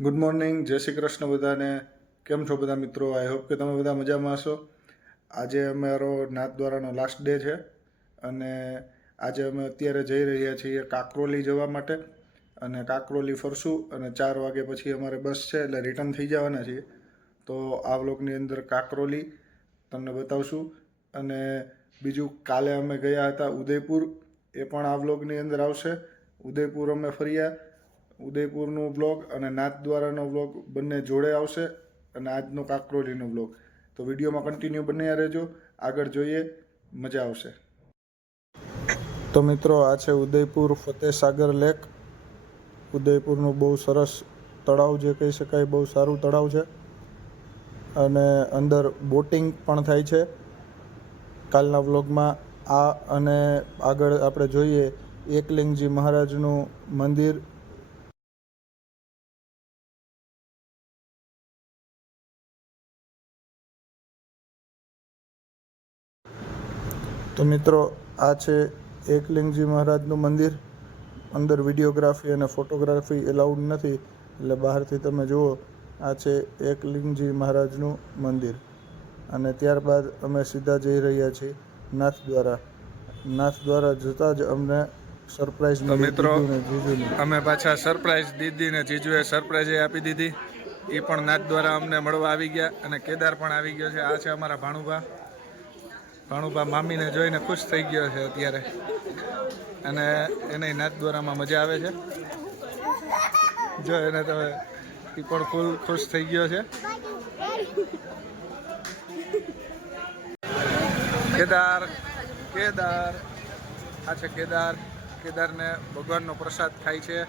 Good morning જય શ્રી કૃષ્ણ બધાને. કેમ છો બધા મિત્રો? આઈ હોપ કે તમે બધા મજામાં હશો. આજે અમારો નાથ દ્વારાનો લાસ્ટ ડે છે અને આજે અમે અત્યારે જઈ રહ્યા છીએ કાકરોલી જવા માટે અને કાકરોલી ફરશું અને ચાર વાગે પછી અમારે બસ છે એટલે રિટર્ન થઈ જવાના છીએ. તો આ વ્લોગની અંદર કાકરોલી તમને બતાવશું. અને બીજું કાલે અમે ગયા હતા ઉદયપુર, એ પણ આ વ્લોગની અંદર આવશે. ઉદયપુર અમે ફર્યા ઉદયપુરનું બ્લોગ અને નાથદ્વારાનો બ્લોગ બંને જોડે આવશે અને આજનો કાકરોલીનો બ્લોગ તો વિડીયોમાં કન્ટિન્યુ બન્યા રહેજો. આગળ જોઈએ. મજા આવશે. તો મિત્રો, આ છે ઉદયપુર ફતેહ સાગર લેક. ઉદયપુરનું બહુ સરસ તળાવ જે કહી શકાય, બહુ સારું તળાવ છે. અને અંદર બોટિંગ પણ થાય છે. કાલના વ્લોગમાં આ અને આગળ આપણે જોઈએ એકલિંગજી મહારાજનું મંદિર. તો મિત્રો આ છે એકલિંગજી મહારાજનું મંદિર. અંદર વિડીયોગ્રાફી અને ફોટોગ્રાફી એલાઉડ નથી એટલે બહારથી તમે જુઓ આ છે એકલિંગજી મહારાજનું મંદિર. અને ત્યારબાદ અમે સીધા જઈ રહ્યા છીએ નાથ દ્વારા. નાથ દ્વારા જતાં જ અમને સરપ્રાઈઝ મિત્રો, અમે પાછા સરપ્રાઈઝ દીદીને જીજુએ સરપ્રાઈઝ આપી દીધી. એ પણ નાથ દ્વારા અમને મળવા આવી ગયા અને કેદાર પણ આવી ગયો છે. આ છે અમારા ભાણુભા. ભાણુભા મામીને જોઈને ખુશ થઈ ગયો છે અત્યારે. અને એને નાચ દ્વારામાં મજા આવે છે. જો એને તો એ પણ ફૂલ ખુશ થઈ ગયો છે. કેદાર કેદાર. આ છે કેદાર. કેદારને ભગવાનનો પ્રસાદ ખાય છે.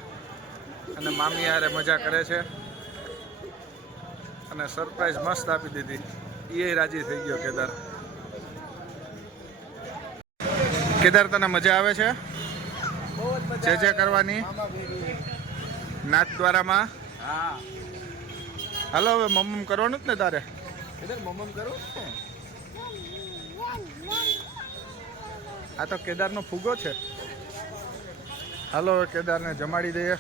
અને મામી હારે મજા કરે છે. અને સરપ્રાઈઝ મસ્ત આપી દીધી. એ રાજી થઈ ગયો કેદાર. કેદાર તને મજા આવે છે? જે જે કરવાની. નાચ દ્વારામાં. હાલો હવે મમ્મ કરવાનું જ ને તારે? આ તો કેદારનો ફુગો છે. હાલો હવે કેદારને જમાડી દઈએ.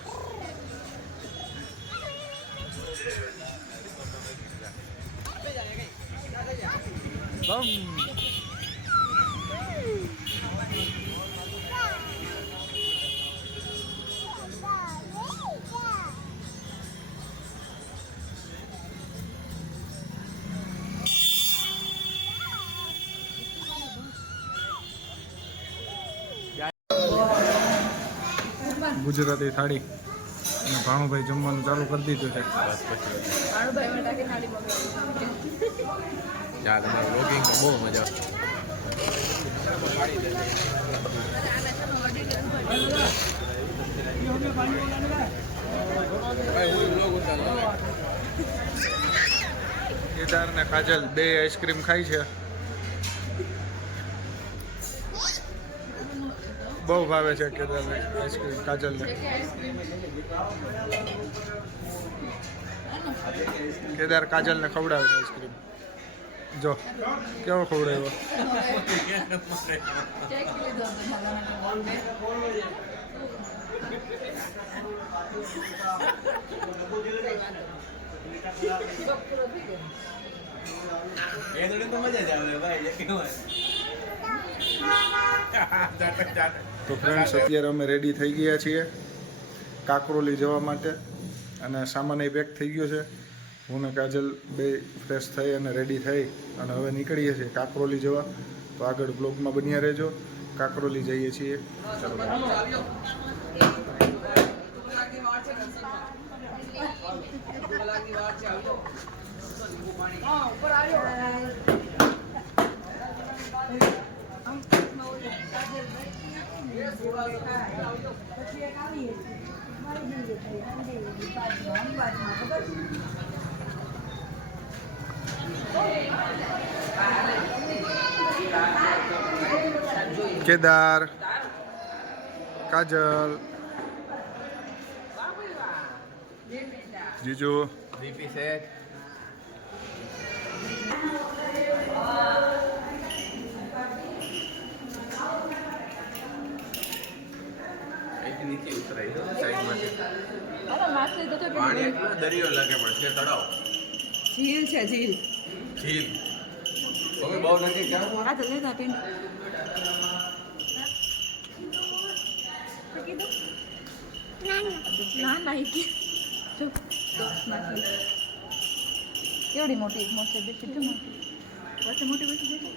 બમ. ગુજરાતી થાળી. અને ભાણુભાઈ જમવાનું ચાલુ કરી દીધું છે. ભાણુભાઈ બહુ મજા આવે કેદાર ને કાજલ બે આઈસ્ક્રીમ ખાય છે. બહુ ભાવે છે કેદાર આઈસ્ક્રીમ કાજલ ને કેદાર કાજલ ને ખવડાવે છે આઈસ્ક્રીમ. જો, કેવો ખવડાવ્યો? તો ફ્રેન્ડ્સ અત્યારે અમે રેડી થઈ ગયા છીએ કાકરોલી જવા માટે અને સામાન એ પેક થઈ ગયો છે. હું ને કાજલ બે ફ્રેશ થઈ અને રેડી થઈ અને હવે નીકળીએ છીએ કાકરોલી જવા. તો આગળ બ્લોગમાં બન્યા રહેજો. કાકરોલી જઈએ છીએ. ચાલો. કેદાર કાજલ જીજુ બીપી સેટ અહીંથી ઉતરાઈ ઉતરાય સાઈડમાંથી પાણી દરિયો લાગે પણ છે તળાવ. ઝીલ છે ઝીલ. ઝીલ. તમે બહુ નથી ક્યાં આ તો લેતા પીને. ના ના કેવડી મોટી મોટી બેઠી છે મોટી વચ્ચે મોટી બેઠી બેઠી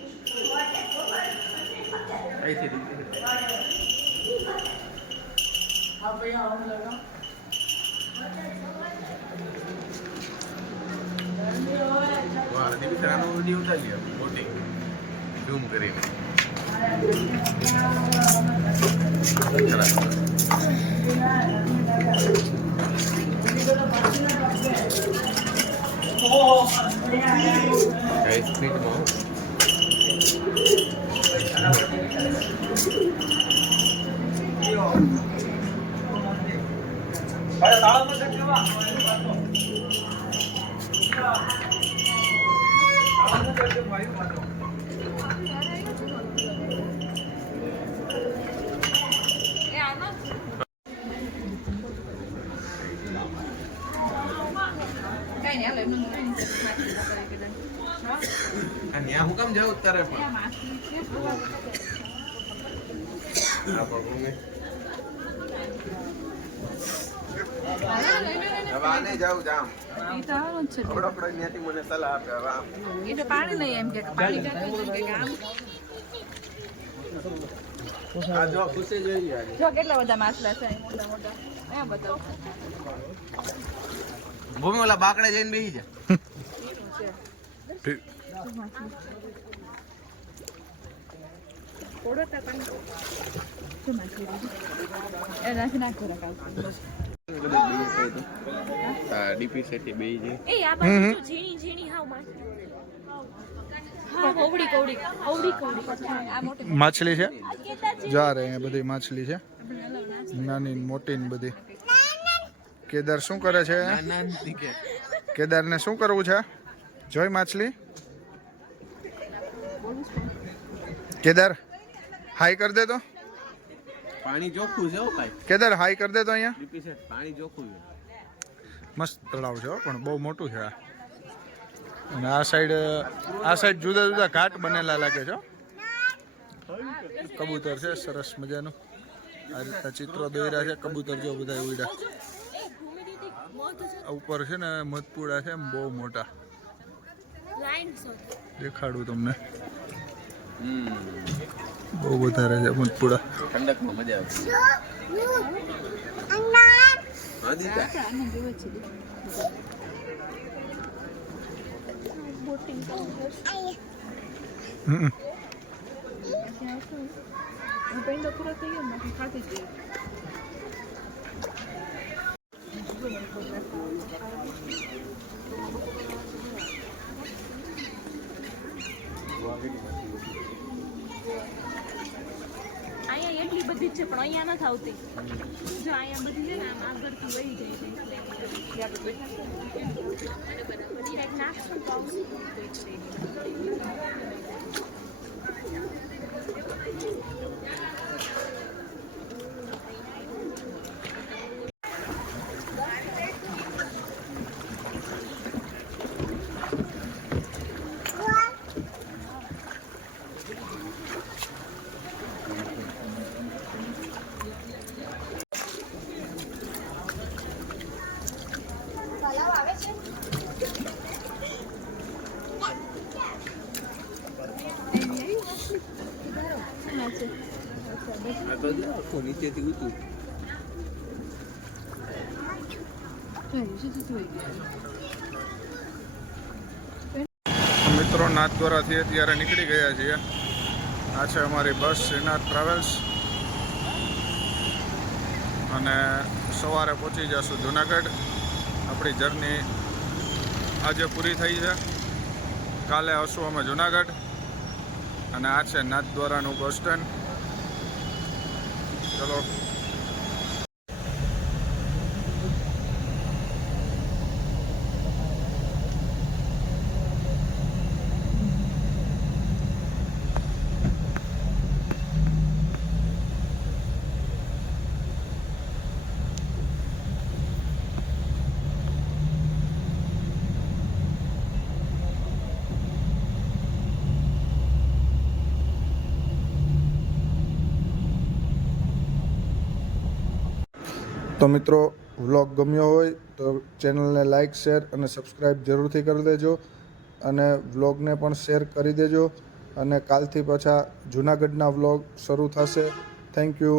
વાહ દીપિકાનો વીડિયો ઉતારી લ્યો બોટિંગ ઝૂમ કરીને Guys, need more. આ હું કેમ જાઉં તારે પણ? કેટલા બધા માછલા છે અહીં મોટા મોટા અહીંયા બતાવો. ભૂમિ ઓલા બાકડે જઈને બેસી જા. થોડો ટકા જો માછલી બીજી. એ નાખી નાખો રકાવ આ ડીપી સેટી બેસી જાય એ આ બાજુ જો ઝીણી ઝીણી હાવ માછલી. હા કવડી કવડી કવડી કવડી આ મોટી. માછલી છે? જા રે અહીંયા બધી માછલી છે. નાની ને મોટી ને બધી. કેદાર શું કરે છે? કેદારને શું કરવું છે? જોઈ માછલી? કેદાર હાઈ કરી દે તો. પાણી ચોખ્ખું છે ભાઈ. કેદાર હાઈ કરી દે તો અહીંયા. પાણી ચોખ્ખું છે. મસ્ત તળાવ છે હો, પણ બહુ મોટું છે આ. અને આ સાઈડ આ સાઈડ જુદા જુદા ઘાટ બનેલા લાગે છે કબૂતર છે સરસ મજાનું. આ રીતના ચિત્રો દોર્યા છે કબૂતર જો બધા ઉડ્યા. ઉપર છે ને મધપુડા છે એમ બહુ મોટા. દેખાડું તમને. બહુ વધારે છે મધપુડા. ઠંડકમાં મજા આવે. અહીંયા એટલી બધી છે, પણ અહીંયા નથી આવતી. જો અહીંયા બધી છે ને, આમ આગળથી વહી જાય છે. નાખશું તો આવશે આ તો આખું નીચેથી મિત્રો અત્યારે નીકળી ગયા છીએ. આ છે અમારી બસ શ્રીનાથ ટ્રાવેલ્સ. અને સવારે પહોંચી જશું જુનાગઢ. આપણી જર્ની આજે પૂરી થઈ છે. કાલે હશું અમે જુનાગઢ. અને આ છે નાથદ્વારાનું બસ સ્ટેન્ડ. ચલો. તો મિત્રો, વ્લોગ ગમ્યો હોય તો ચેનલને લાઇક શેર અને સબસ્ક્રાઈબ જરૂરથી કરી દેજો અને વ્લોગને પણ શેર કરી દેજો અને કાલથી પાછા જૂનાગઢના વ્લોગ શરૂ થશે. Thank you.